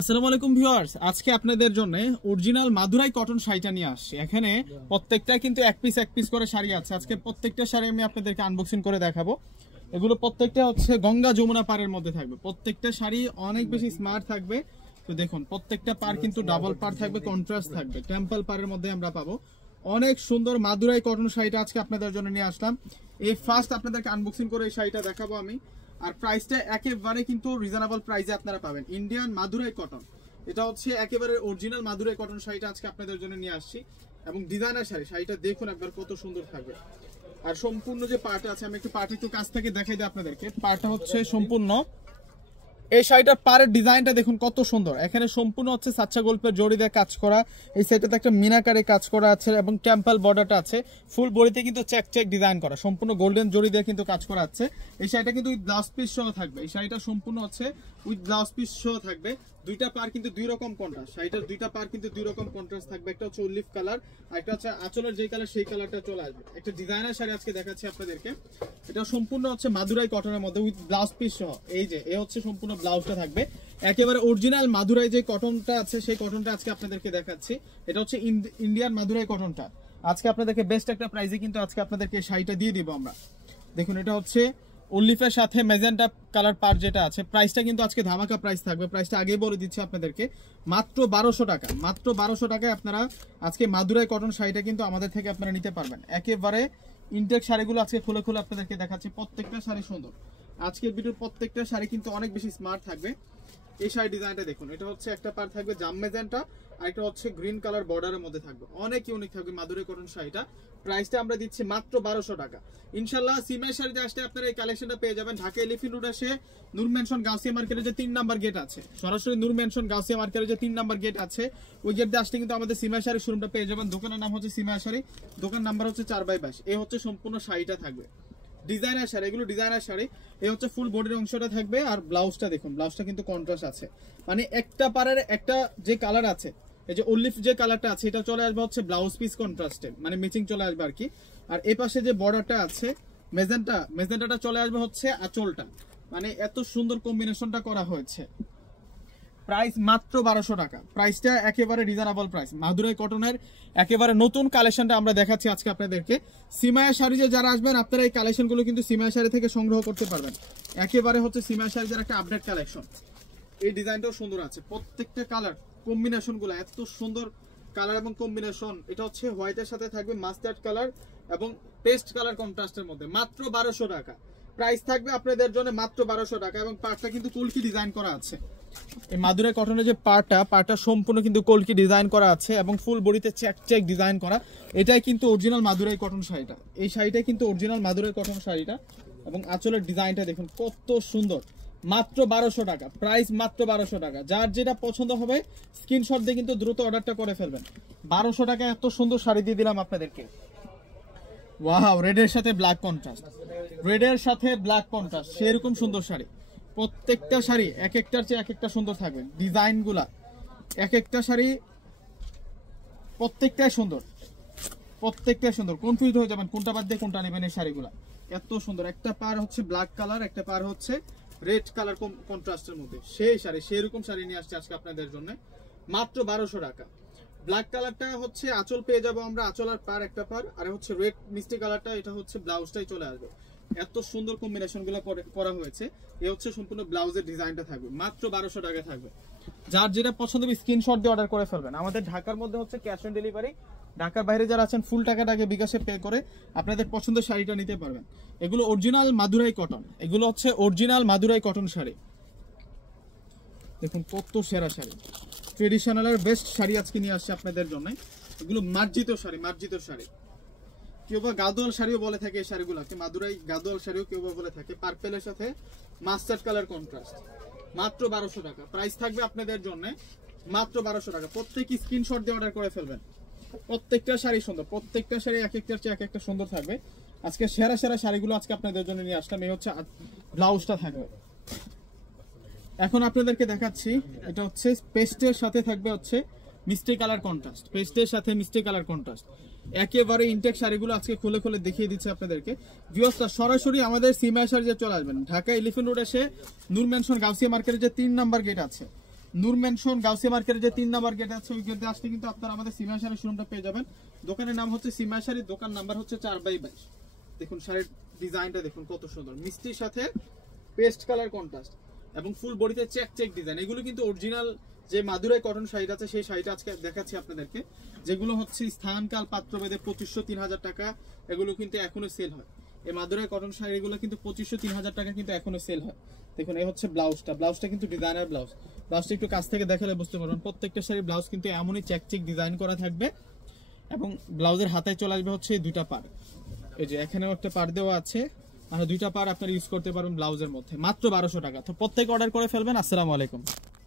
আসসালামু আলাইকুম ভিউয়ার্স, আজকে আপনাদের জন্য অরিজিনাল মাদুরাই কটন শাড়িটা নিয়ে আসছি। এখানে প্রত্যেকটা কিন্তু এক পিস করে শাড়ি আছে। আজকে প্রত্যেকটা শাড়ি আমি আপনাদেরকে আনবক্সিং করে দেখাবো। এগুলো প্রত্যেকটা হচ্ছে গঙ্গা যমুনা পাড়ের মধ্যে থাকবে। প্রত্যেকটা শাড়ি অনেক বেশি স্মার্ট থাকবে। তো দেখুন, প্রত্যেকটা পার কিন্তু ডাবল পার থাকবে, কন্ট্রাস্ট থাকবে, টেম্পল পাড়ের মধ্যে আমরা পাবো। অনেক সুন্দর মাদুরাই কটন শাড়িটা আজকে আপনাদের জন্য নিয়ে আসলাম। এই ফার্স্ট আপনাদেরকে আনবক্সিং করে এই শাড়িটা দেখাবো আমি। আর প্রাইসটা একেবারে কিন্তু রিজনেবল প্রাইসে আপনারা পাবেন। ইন্ডিয়ান মাদুরাই কটন, এটা হচ্ছে একেবারে অরিজিনাল মাদুরাই কটন শাড়িটা আজকে আপনাদের জন্য নিয়ে আসছি। এবং ডিজাইনার শাড়িটা দেখুন একবার কত সুন্দর থাকবে। আর সম্পূর্ণ যে পার্টটা আছে, আমি একটু পার্ট একটু কাছ থেকে দেখাই দিই আপনাদেরকে। পার্টটা হচ্ছে সম্পূর্ণ এই শাড়িটার পাড়ের ডিজাইনটা দেখুন কত সুন্দর। এখানে সম্পূর্ণ হচ্ছে সাচ্চা গল্পের জড়ি দিয়ে কাজ করা। এই সাইডটাতে একটা মিনাকারে কাজ করা আছে এবং টেম্পল বর্ডারটা আছে। ফুল বডিতে কিন্তু চেক ডিজাইন করা, সম্পূর্ণ গোল্ডেন জড়ি দিয়ে কিন্তু কাজ করা আছে। এই শাড়িটা কিন্তু উইথ ব্লাউজ পিস সহ থাকবে। এই শাড়িটা সম্পূর্ণ হচ্ছে উইথ ব্লাউজ পিস সহ থাকবে। দুইটা পার কিন্তু দুই রকম কন্ট্রাস্ট। শাড়িটার দুইটা পার কিন্তু দুই রকম কন্ট্রাস্ট থাকবে। একটা হচ্ছে অলিভ কালার আর একটা হচ্ছে আঁচলের যে কালার সেই কালারটা চলে আসবে। একটা ডিজাইনার শাড়ি আজকে দেখাচ্ছি আপনাদেরকে। এটা সম্পূর্ণ হচ্ছে মাদুরাই কটনের মধ্যে উইথ ব্লাউজ পিস সহ। এই যে এ হচ্ছে সম্পূর্ণ ব্লাউজটা থাকবে। একেবারে অরিজিনাল মাদুরাই যে কটনটা আছে সেই কটনটা আজকে আপনাদেরকে দেখাচ্ছি। এটা হচ্ছে ইন্ডিয়ান মাদুরাই কটনটা। আজকে আপনাদেরকে বেস্ট একটা প্রাইসে কিন্তু আজকে আপনাদেরকে শাড়িটা দিয়ে দিব আমরা। দেখুন, এটা হচ্ছে অলিভের সাথে ম্যাজেন্টা কালার পার যেটা আছে। প্রাইসটা কিন্তু আজকে ধামাকা প্রাইস থাকবে। প্রাইসটা আগেই বলে দিচ্ছি আপনাদেরকে, মাত্র 1200 টাকা। মাত্র 1200 টাকায় আপনারা আজকে মাদুরাই কটন শাড়িটা কিন্তু আমাদের থেকে আপনারা নিতে পারবেন। একেবারে ইনটেক শাড়িগুলো আজকে খুলে আপনাদেরকে দেখাচ্ছি। প্রত্যেকটা শাড়ি সুন্দর। আজকের ভিডিওর প্রত্যেকটা শাড়ি কিন্তু অনেক বেশি স্মার্ট থাকবে। এই শাড়ি ডিজাইনটা দেখুন, এটা হচ্ছে একটা পার থাকবে জাম মেজেন্টা আর একটা হচ্ছে গ্রিন কালার বর্ডারের মধ্যে থাকবে। অনেক ইউনিক থাকবে মাদুরাই কটন শাড়িটা। প্রাইসটা আমরা দিচ্ছি মাত্র 1200 টাকা। ইনশাআল্লাহ সিমাই শাড়িতে আসলে আপনারা এই কালেকশনটা পেয়ে যাবেন। ঢাকা এলিফ্যান্ট রোড এসে নূর মেনশন গাউসিয়া মার্কেটের যে 3 নাম্বার গেট আছে, সরাসরি নূর মেনশন গাউসিয়া মার্কেটের যে 3 নাম্বার গেট আছে, ওই গেট দিয়ে আসলে কিন্তু আমাদের সিমাই শাড়ির শোরুমটা পেয়ে যাবেন। দোকানের নাম হচ্ছে সিমাই শাড়ি, দোকান নাম্বার হচ্ছে 4/22। এই হচ্ছে সম্পূর্ণ শাড়িটা থাকবে। ডিজাইনার শাড়ি, এগুলো ডিজাইনার শাড়ি। এই হচ্ছে ফুল বডির অংশটা থাকবে। আর ব্লাউজটা দেখুন, ব্লাউজটা কিন্তু কন্ট্রাস্ট আছে। মানে একটা পারের একটা যে কালার আছে, এই যে অলিভ যে কালারটা আছে, এটা চলে আসবে হচ্ছে ব্লাউজ পিস কন্ট্রাস্টে, মানে ম্যাচিং চলে আসবে আর কি। আর এই পাশে যে বর্ডারটা আছে মেজেন্টাটা চলে আসবে হচ্ছে আঁচলটা। মানে এত সুন্দর কম্বিনেশনটা করা হয়েছে। প্রাইস মাত্র 1200 টাকা। প্রাইসটা একেবারে রিজনেবল প্রাইস। মাদুরাই কটনের একেবারে নতুন কালেকশনটা আমরা দেখাচ্ছি আজকে আপনাদেরকে। সিমায়া শাড়ি যে যারা আসবেন, আপনারা এই কালেকশনগুলো কিন্তু সিমায়া শাড়ি থেকে সংগ্রহ করতে পারবেন। একেবারে হচ্ছে সিমায়া শাড়ির একটা আপডেট কালেকশন। এই ডিজাইনটাও সুন্দর আছে। প্রত্যেকটা কালার কম্বিনেশনগুলো এত সুন্দর কালার এবং কম্বিনেশন। এটা হচ্ছে হোয়াইটের সাথে থাকবে মাস্টার্ড কালার এবং পেস্ট কালার কন্ট্রাস্টের মধ্যে। মাত্র 1200 টাকা প্রাইস থাকবে আপনাদের জন্য, মাত্র 1200 টাকা। এবং পার্টটা কিন্তু কলকি ডিজাইন করা আছে। এই মাদুরাই কটনের যে পার্টটা সম্পূর্ণ কিন্তু কলকি ডিজাইন করা আছে এবং ফুল বডিতে চেক ডিজাইন করা। এটাই কিন্তু অরিজিনাল মাদুরাই কটন শাড়িটা। এই শাড়িটাই কিন্তু অরিজিনাল মাদুরাই কটন শাড়িটা। এবং আঁচলের ডিজাইনটা দেখুন কত সুন্দর। মাত্র 1200 টাকা প্রাইস, মাত্র 1200 টাকা। যার যেটা পছন্দ হবে স্ক্রিনশট দিয়ে কিন্তু দ্রুত অর্ডারটা করে ফেলবেন। 1200 টাকা এত সুন্দর শাড়ি দিয়ে দিলাম আপনাদেরকে। ওয়াও, রেডের সাথে ব্ল্যাক কন্ট্রাস্ট, রেডের সাথে ব্ল্যাক কন্ট্রাস্ট, সেরকম সুন্দর শাড়ি। প্রত্যেকটা শাড়ি এক একটার চেয়ে এক একটা সুন্দর থাকবে। ডিজাইনগুলা এক একটা শাড়ি প্রত্যেকটাই সুন্দর, প্রত্যেকটাই সুন্দর। কনফিউজ হয়ে যাবেন কোনটা বাদ দিয়ে কোনটা নেবেন। এই শাড়িগুলা এত সুন্দর। একটা পার হচ্ছে ব্ল্যাক কালার, একটা পার হচ্ছে রেড কালার কন্ট্রাস্টের মধ্যে। সেই শাড়ি, সেরকম শাড়ি নিয়ে আসছে আজকে আপনাদের জন্য, মাত্র 1200 টাকা। ব্ল্যাক কালারটা হচ্ছে আঁচল পেয়ে যাবো আমরা, আঁচল আর পার একটা পার। আর হচ্ছে রেড মিষ্টি কালারটা, এটা হচ্ছে ব্লাউজটাই চলে আসবে। এত সুন্দর কম্বিনেশন গুলো করা হয়েছে। এই হচ্ছে সম্পূর্ণ ব্লাউজের ডিজাইনটা থাকবে, মাত্র 1200 টাকা থাকবে। যার যেটা পছন্দ হবে স্ক্রিনশট দিয়ে অর্ডার করে ফেলবেন। আমাদের ঢাকার মধ্যে হচ্ছে ক্যাশ অন ডেলিভারি। ঢাকার বাইরে যারা আছেন ফুল টাকাটাকে বিকাশে পে করে আপনাদের পছন্দের শাড়িটা নিতে পারবেন। এগুলো অরিজিনাল মাদুরাই কটন, এগুলো হচ্ছে অরিজিনাল মাদুরাই কটন শাড়ি। দেখুন কত সেরা শাড়ি, ট্রেডিশনালের বেস্ট শাড়ি আজকে নিয়ে আসছে আপনাদের জন্য। এগুলো মার্জিত শাড়ি। কেউ বা গাদোয়াল শাড়িও বলে থাকে এই শাড়িগুলোকে, মাদুরাই গাদোয়াল শাড়িও কেউ বা বলে থাকে। পার্পেলের সাথে মাস্টার্ড কালার কন্ট্রাস্ট, মাত্র 1200 টাকা। প্রাইস থাকবে আপনাদের জন্য মাত্র 1200 টাকা। প্রত্যেকই স্ক্রিনশট দিয়ে অর্ডার করে ফেলবেন। প্রত্যেকটা শাড়ি সুন্দর, প্রত্যেকটা শাড়ি এক একটার চেয়ে এক একটা সুন্দর থাকবে। আজকে সেরা শাড়িগুলো আজকে আপনাদের জন্য নিয়ে আসলাম। এই হচ্ছে ব্লাউজটা থাকবে। এখন আপনাদেরকে দেখাচ্ছি, এটা হচ্ছে পেস্টের সাথে থাকবে হচ্ছে মিষ্টি কালার কন্ট্রাস্ট, পেস্টের সাথে মিষ্টি কালার কন্ট্রাস্ট। একেবারে ইনটেক শাড়িগুলো আজকে খুলে দেখিয়ে দিচ্ছে আপনাদেরকে। ভিউয়ার্সরা সরাসরি আমাদের সিমাই শাড়ি চলে আসবেন। ঢাকা এলিফ্যান্ট রোড এসে নূর মেনশন গাউসিয়া মার্কেটের যে 3 নাম্বার গেট আছে, নূর মেনশন গাউসিয়া মার্কেটের যে 3 নাম্বার গেট আছে ওই গেটে আসলে কিন্তু আপনারা আমাদের সিমা শাড়ির শোরুমটা পেয়ে যাবেন। দোকানের নাম হচ্ছে সিমা শাড়ি, দোকান নাম্বার হচ্ছে 4/22। দেখুন শাড়ির ডিজাইনটা দেখুন কত সুন্দর, মিষ্টির সাথে পেস্ট কালার কন্ট্রাস্ট এবং ফুল বডিতে চেক চেক ডিজাইন। এগুলো কিন্তু অরিজিনাল যে মাদুরাই কটন শাড়ি আছে সেই শাড়িটা আজকে দেখাচ্ছি আপনাদেরকে, যেগুলো হচ্ছে স্থানকাল পাত্রভেদে 2500-3000 টাকা, এগুলো কিন্তু এখনো সেল হয়। এই মাদুরাই কটন শাড়িগুলো কিন্তু 2500-3000 টাকা কিন্তু এখনো সেল হয়। দেখুন এই হচ্ছে ব্লাউজটা কিন্তু ডিজাইনার ব্লাউজটা একটু কাছ থেকে দেখালে বুঝতে পারবেন। প্রত্যেকটা শাড়ির ব্লাউজ কিন্তু এমনই চেক চেক ডিজাইন করা থাকবে এবং ব্লাউজের হাতায় চলে আসবে হচ্ছে 2টা পার। এই যে এখানেও একটা পার দেওয়া আছে, আর 2টা পার আপনারা ইউজ করতে পারবেন ব্লাউজের মধ্যে, মাত্র 1200 টাকা। তো প্রত্যেক অর্ডার করে ফেলবেন। আসসালামু আলাইকুম।